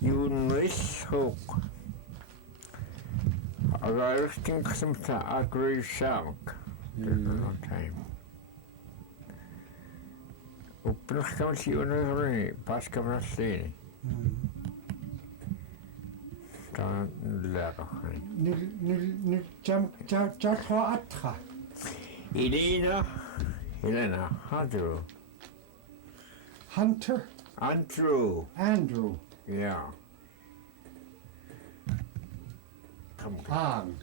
юуннуиллуuq агайлертингқасамта агрейсаамак time uppinerkamallиунерни пааскамнерлиини таа нуллаақарни нил чам атра Elena Andrew yeah Paaskaam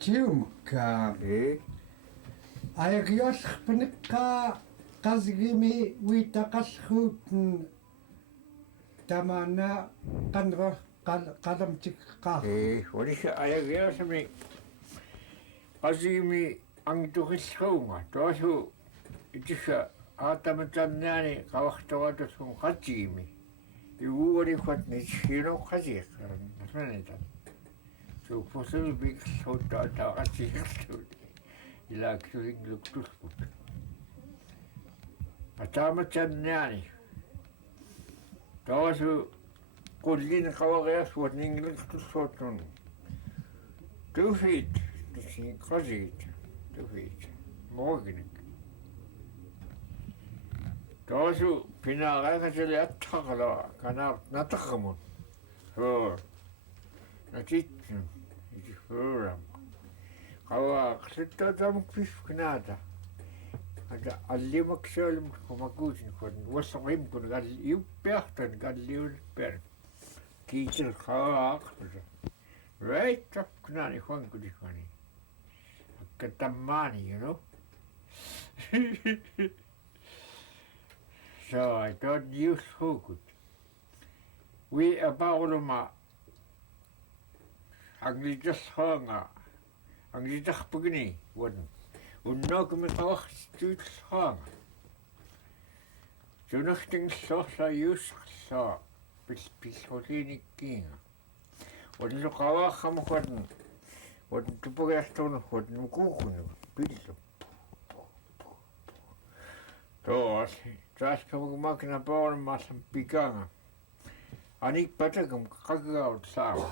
Cuukvagtuli ayuqucirtuaratullratnek qasgimi uitaqallruuten tamana qalartellrianek walika ayagiasami qasgimi angituqillruunga tuasu itissa yaatemeggni qavartuaratullratnek qasgimi iuualikkuatni hinoqqasiq nasanita Cuukvagtuli pikerluuttaa qassiqerluut ilaaksulingluktullput yaatemeggni taasu qullin qavariarsuat ninglingtulluutun tuufit tusin qasit tuufit morginek taasu pinarilriinek attaqala kanaart natermun natitsun itihooram qavaaqlittatamuk pifknaata ada allimaksaalum kumakuusin kun wasaqim kun gal iuppiartan galliulper kiitil qavaaqlusa right up kunani huankulikani akkatammaani you know so I don't use hukut we abauluma anglicarterluni wan unnakumi qavartuutlraanga sunartingsorla yuusqerlaa pillrullinikkiinga wallu qavaarramuqatn wan tupagiartornu wan mukuuqunu pillu taaskamugumakna paormaallam pikaanga anik patagum qaggaut saama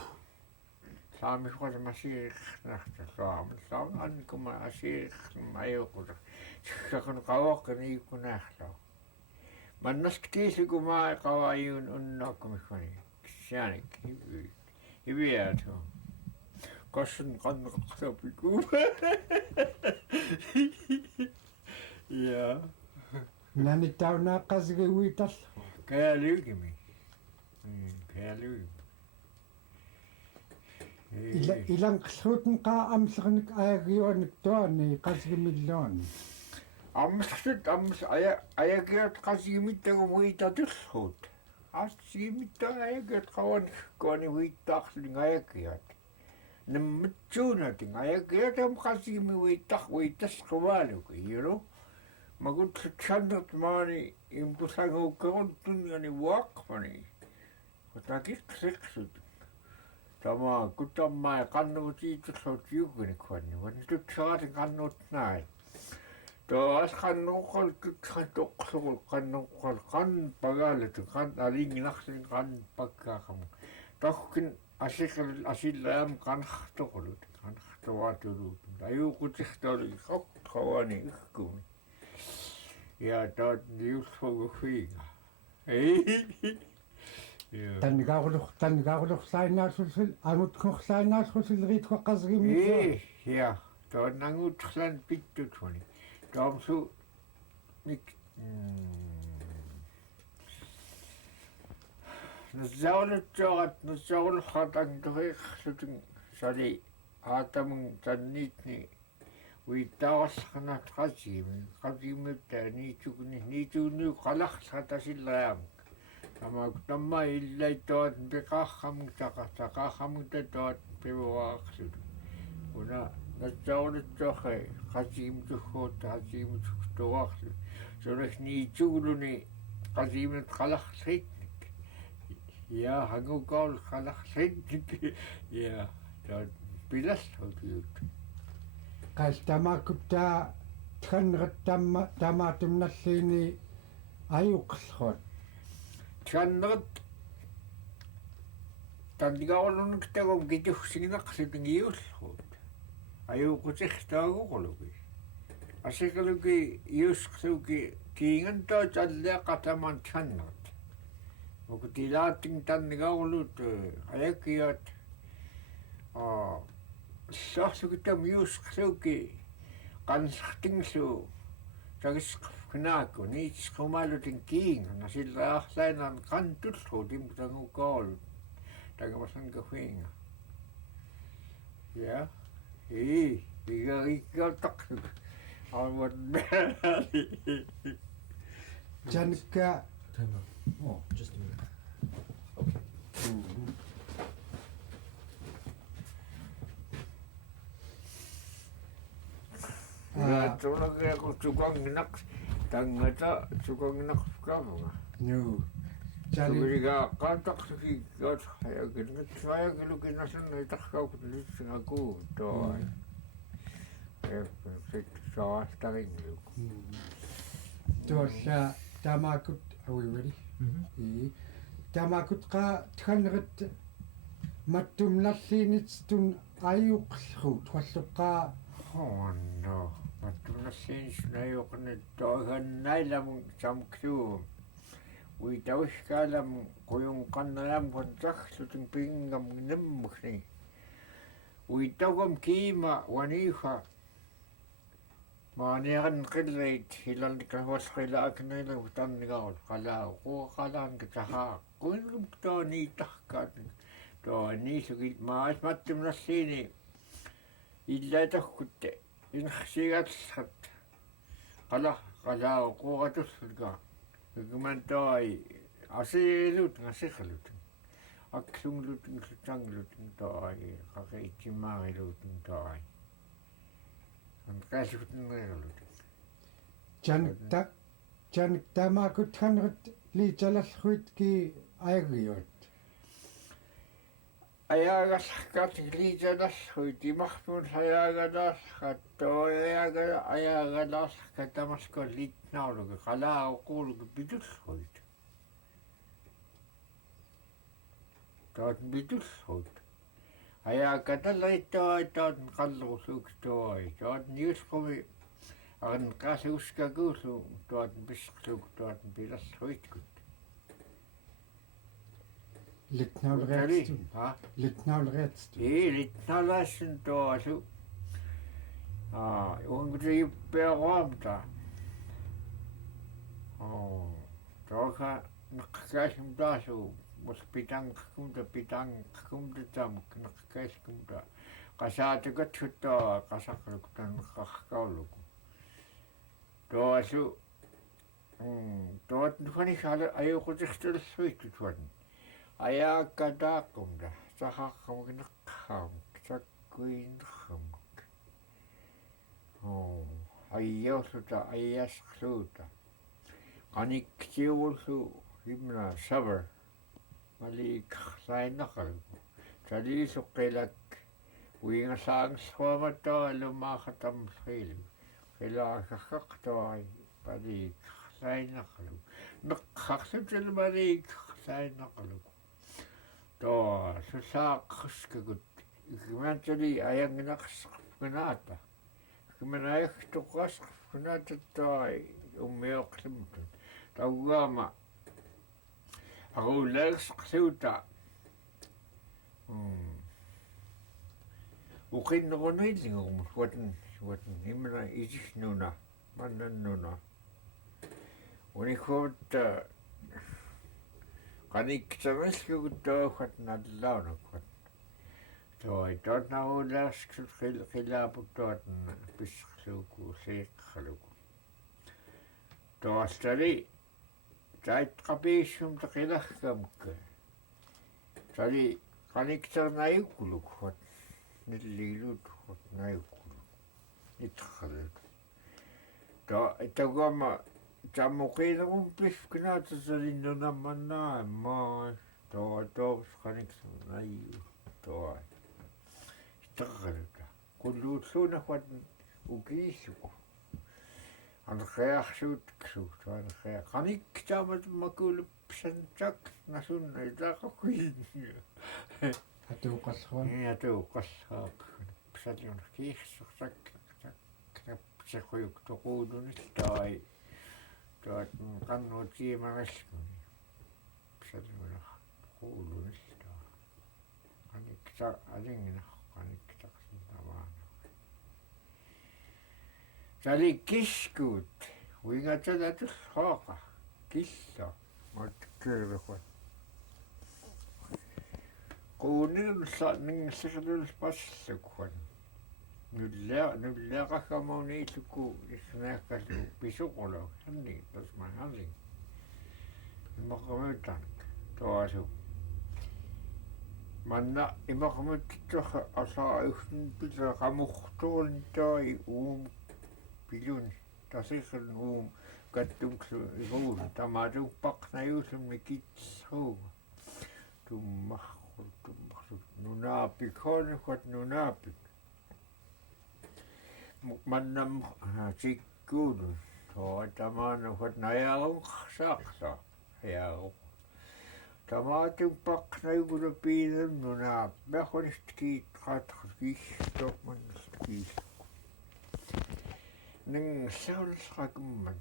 saami fuqata masiiqnarta saam annikuma asiiqn ayuqucirtuaratullratnek sikkaqun qavaqqaniikunaarlu mannasqtiillikuma qavaayuun unnaakkumikkuni kissiaanik hiviaatu qassun qanneqartapiku yeah nanitaunaa qasgiguitarlu Kayalivigmi Kayalivik ilanqerluuten amsernik ayagiuanek tuani qasgimilluani аммерлут аяgiat qasgimittagum uitatulluut qasgimitta ayagiat qawanikuani uittaarlung ayagiat nammatsuunating ayagiatam qasgimi uittasquvaaluku you magutsandat maani impulsanguukkeruntunniani vuaqqmani qutakiqsiqsut tama kutammaa qannuutiitulluut yuugunikkuanni wanlutseraatin qannuutnaai toas qannuuqqal kutqatoqqluqul qannuuqqal qanpagaalatu qan alinginarlin qanpakkaaqamu tahkin asillaam qanartoqulut qanartuaratullrat ayuqucirtuaratullratnek qawani ikkumi ja taat niusfogufiinga tannigaarulorlainaassusil angutkorlainaassusilriitkua qasgimi ja taat nanguutterlan pittutuni taamsu nik nasaurlurnek-llu sali aatamun tanniitni uittaarallernat qasgimutta niicugniyartulrianek qalarrluni tamma illaittuat piqaarramuk taqaarramuk tatuat pivuaaqlut una nasaurlurnek-llu qasgimutugguut qasgimutugtuarlut sunak niicugniyartulrianek qasgimut qalartellrianek ja hangukaul qalartellrianek ja taat pilallut qal tamaakuttaa tegganret tamaatum nalliini ayuqillruat tegganret tannigaarlurnek tagum kituhsiginaqsutun iulluut ayuqucirtuaratullratnek asikaluki iusqluki kiingantaat alleaqatamaan tegganret ukutilaatting tannigaarluut ayakiat soorlukittam iusqluki qansartinglu tagisqnaakku niitsqumaalutin kiinga nasillearlainan qantullu timtangukkaalut tagamasan kafiinga ja igarikkaaltaq arvat janka Time out. Oh, just a minute. tunakiaqu Cuukvagtulirmiunek tangata Cuukvagtulirmiunek nu Turigaaqaantaqsuki gaathayakinngitsvayakiluki nasunna itarkaukutlissingaku toa saastarinngiuk tuolla tamaakut are we ready tamaakut qa tegganret mattum nalliinitstun ayuqillruut walluqqaa no mattunalliinissunayuqnit toigannaillam samklu uitauskaalam quyungqanriameng tarlutin pingam nemmugni uitagum kiima waniifa maaniaranqilliit hilarnikavallrilaaknailagu tannigaarul qalaaquaqalaan kitahaa kuinrum tooniitarkaat tooniisugit maas mattumnalliini illaatakutte inxsigatsat qalaaquqatullulga Gumantoi asilut ngasikhlut aksunglut ngutanglut toi qaqiitsimaagilut toi anqasut ngelut jan tamaakut tegganret liitalalluit ki ayagiut ayaagallarkat liitanalluit imarpun ayaagalarkat ayaagalarkat tamasku liitnaulugu qalaaquulugu pitullruit taat pitullruit ayaakatalriit taat qallerulluuk taat niusqumi aran qaasuuskakuullu taat pisqluuk taat pilarruitkut litnaulreetstu litnalassun toasu ungutippeeruamta toka neqqaasum taasu pitangqkumta tamuk neqqaaskumta qasaatukatsuttaa qasaqluktan neqqarkauluku toasu toat nufanisala ayuqucirtuaratullratnek ayaakataaqkumta saqaqqamukineqqaamuk sakkuinnerramuk ayyaulluta ayyasqluuta qanikkiullu imna saver maliikarlainneqalugu saliisuqqilak uingasaangersuamataa lumaaqatamlriilugu qilaaqaqqaqtaai maliikarlainneqalugu neqqarlutul maliikarlainneqalugu toa susaaqquskakut ikimantali ayanginaqsqnaata kimanayaktuqasqnaata toai ummioqlimtut taugaama aqulaersqluuta uqinnerunuillingurumus watan imna isignuna mannannuna unikhuutta qanikkitamallugут taugat nallaunakwat toi totnaulaarskut qilaaputtuatna pisqluuku seeqqalugu toastali taitqapiissum taqilarkamukka tali qaniktarnayukkulukwat nilliilut nayukkuluk itqalut to itagama tammuqiinerum pifknaatasalinnunamannaa maa toos qaniktarnayu toi itaqaluta qulluulluunakwat ukiisuku anqearsuutksuut anqea qanikktaamat makuulupsantak nasunna itaaqakuinni атууқаллуан атууқаллаақ псалиун киирсэрсак кнапсеқуйук тоқуулунил таи таат қаннуутиимараллуни псалиуна қуулунил таа qanikta алингинақ qaниктақсинаваана тали кискуут уингаталатуллаақа килла матккервэхуат quunillulla ningissiqilulpassallukuan nulleaqaqamauniilluku issanaakkallu pisuqulu anni tasmaanalli imaqamuutanak toasu manna imaqamuttorra asaaussen pileqamurtuun taai uum pilun tasiqil uum kattumklu iguul tamaatuuppaqnayuullumni kitsruuga tummar nunaapik honukot nunaapik mannam tikkuulu toatamaanukot najaruqsaaqsa hajaruq tamaatuppaqnayugulu piinam nunaap mequnist kiitqaatqiistoqmannist kiisku ningisaulsraqumman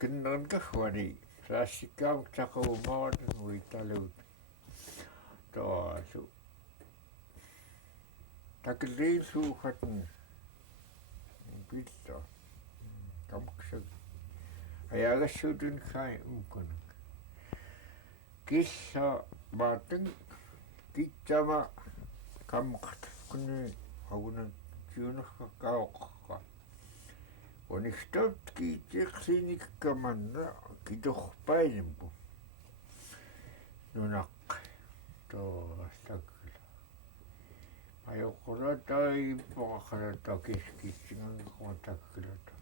kinnernkahwani saassikkaamuk taquumaarun uitaluut taasu takilliilsuuqatun pilla kamksag ayagassuutun kai umkunak kissa baatun kittama kamqat kunni hagunan kiunerqaqaoqqa oniktot kiitiqsinikkamanna kitorpainimpu nunaq toastakla ayuqulatai poqaqalata kiskisinganqatakkalata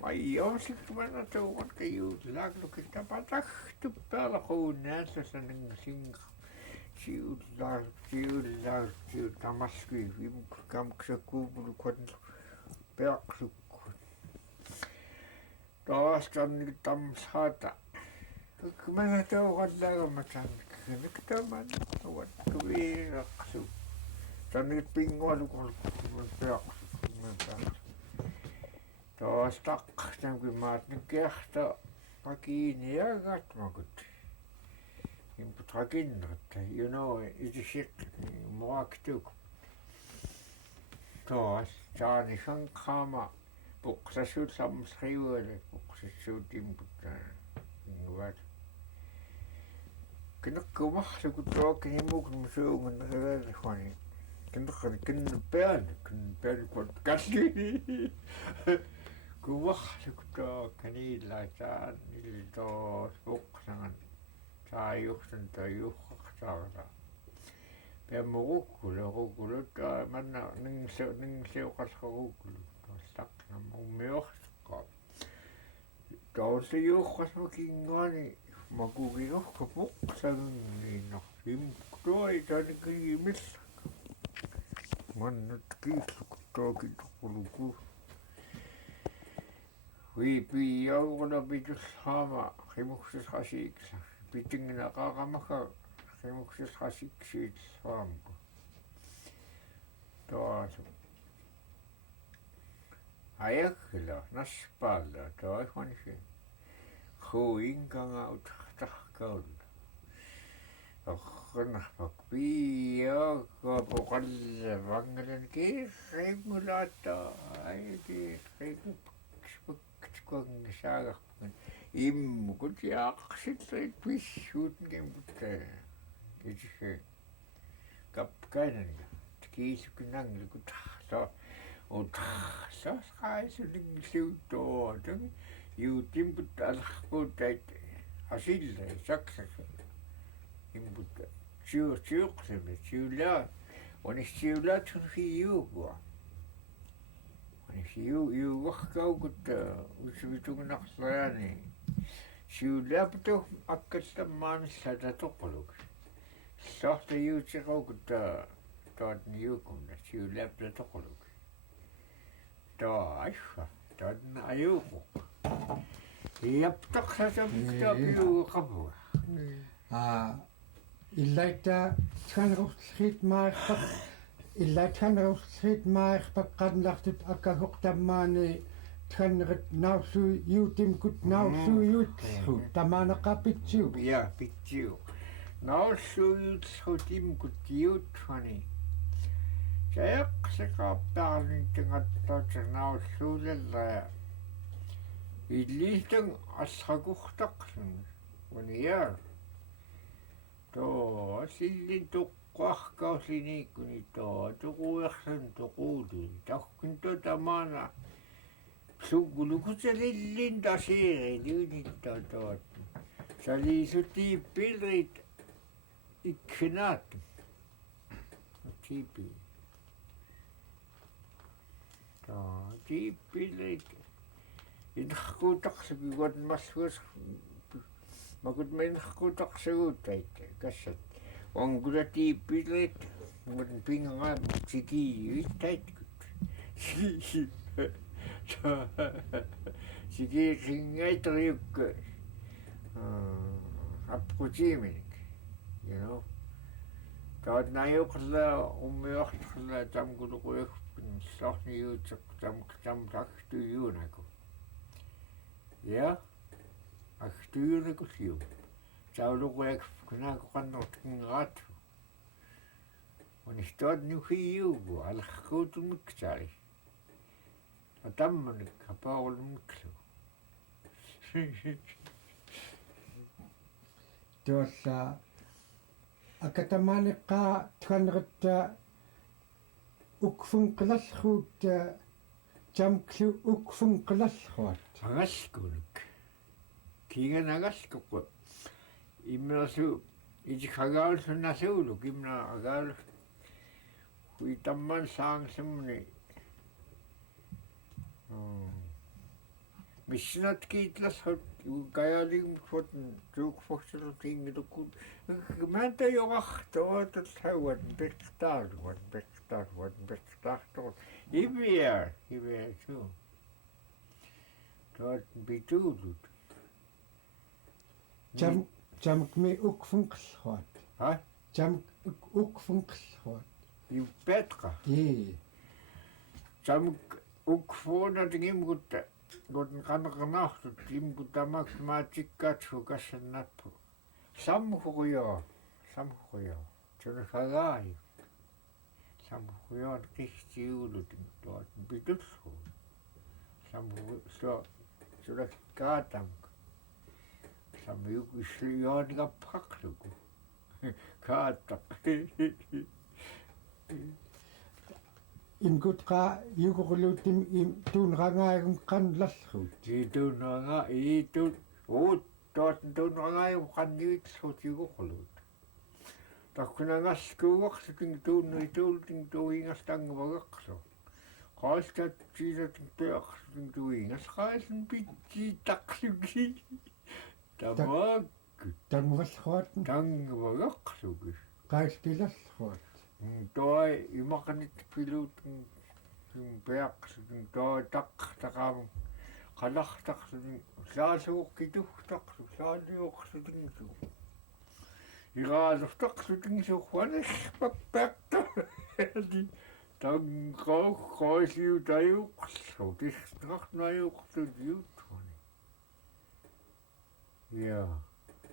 maiyosiktumanatuuqatka yuutlaaklukitapataqtuppaalaquunnaassasaningasinga siullaartiu tamasqui kamksakkuupulukuatlu peaqsukku taastarnik tamsaata kmanatauqallaagamataannik niktaman awattuiiraqsu tanit pingualuqorkumanpeaqsu toastaq tankimaatnikkiarta pakiiniagatmakut imputrakinnerta you know itisiq moaktuk toas taani sanqama puqsassuutsamsriuale puqsassuutimputta inguat kinekkumarluku tookkihimuukun suungunnerivaalluani kinnerpaan kallini kumarluku tookkaniillaataan iltoos puqsangan taajursun tajuuqqartaarla peammurukkulu manna ningsiuqallqarukkulu toostaqnam ummiorqaa toolliuuqqasmu kingaani makuginorka puqsangiinnerlim tuai tanikigimilla mannat kiilluk tookituquluku viipiiauguna pitullaama qimuksisqasiiksa pitinginaqaqamaka qimuksisqasiksiitsaamku toasu ayakkila naspaalla toaifanisi quyungqanriameng orqernarpak piaqapoqallavangalan kiirriimmulaata aikiirriimmukkuangisaagarpugan immukut yaaqsitrit pissuutngimputta itisse kapkaananga kiisukinanglukut utarsaasqaisulingiluuttootang yuutimputta alarpuutait asilla saksasa imputta siuqsimi siulaa onisiulaatun hiuugua onisiuuarkaukutta usuvitunginarlariani siulaapatu akkallammaanissatatoquluk sorta yuutiqaukutta taatniuukumna siulaaptatoquluk toaifa ton ayuqu iaptaqsasam а иллаита тханерусрит маерпак иллаатханерусрит маерпак qanlartut акагоқ таммаани тханерит наусуу юутимкут наусуу юут-лlu тамаанеқарпитсуу я питсиу наусууюутсрут имкут юутфани саяқсеқарпаарни тангаттаата наусуулаллаа иллистан ассракуртақсун униа то силлин тоққаркаусиниккуни то тоқуерсан тоқуули таккунто тамаана сугулукуталиллин тасири луниттаатаат салисути пилрит иккинаат типи то типилрит инхкутақсугуат массуас макут менхкутақсугуутайт кассат онгулати пилрит мут пингаа тикиуиттайткут сиги рингайтриукка апақутиминик you know таат наиуқла уммиортла тамгулуқуяхпин сорниуутеқ тамтактуюунаку я актуюнакуллиу таулуқуяк кунаақоқаннортинграат унистаат нухиюгу аларкуутумиккаали атамманик апаарлунек-лlu туалла акатамаанеққаа тханеритта укфунқилаллруут тамклу укфунқилаллруат агалкунек киганагалкуқу иммерсу итихагаалсунасуулу кимна агаал хуитамман саангсамни миссинат киитлассут Kayalivik Cuukvagtulirmiunek мэнта ёгахтоот хават бэктаар ивиа ту тот битуулут jamkmi укфунqillruat jam укфунqillruat иппетqa jamk укфуна тигимгутта готн канернаартут имгутамак маатиккаатсу кассаннаппу самхурио тунхагаи самхурио кистиулут туат битуллу самхурио сулаккаатамк самюкушлионикаппақлуку кааттақ ингутqa югорлуутим им туунрангаагум qanlallruut туунранга иитут уут туунрангаагум qanniuitlut югорлуут таккунагаскуугарлутин тууннуитуултин туингастангувагеққлу qaastат тилатин пеақлутин туингасqaалун питтииттақлуги тамаак тангуваллруат тангувагеққлуги qaaspilallruat той имақанит пилуутин пеақлутин той таққартақааму қалартарлутин лаасуоққитуқтарлу лаалиоқлутингсу ираалертарлутин суухванерпаппаақта тангоохоосиу таюққлу тихтеқарнаюқлу юутвани я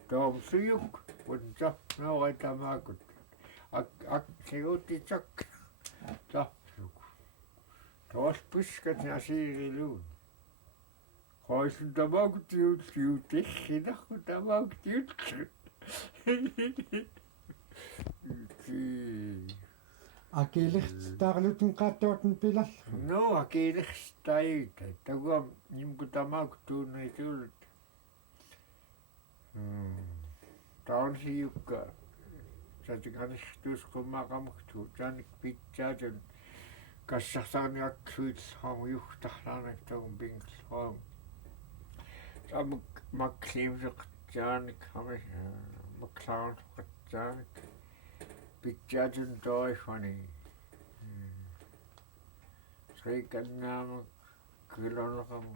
таамсуюк унта наоратамаакут аксигуутитсак таапсук тооспускат насиирилуун хойсун тамаакутиутсиутиххинарку тамаакутиутсу акилертаарлутин qaattuatun pilallru но акилерстаиута тагуам нимку тамаакутуунеритуулут таансиукка сатиканэртуусқуммаақамакту тааник питсаатун кассартаарниаккуиллрааму юхтарлаарнак тагум пингерлраам тамак маклимсеқтааник хами маклаарнеқтааник питсаатун тоифани сриканнаамак kilorqamu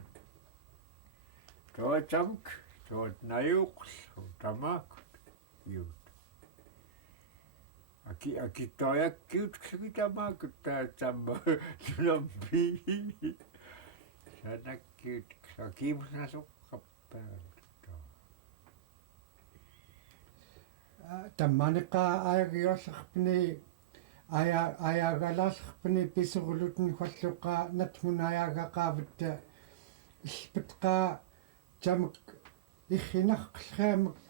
toatamk toat najuqllu tamakut yuut aki tojakkiut tamakut taatsamma tunampi sanakkiut akimusnasuqqappaat тамманеқа аягиорлерпни аягалаарлерпни писурулутен халлуқа натмунаяагақааватта илпатқа тамак ихинаққлраамак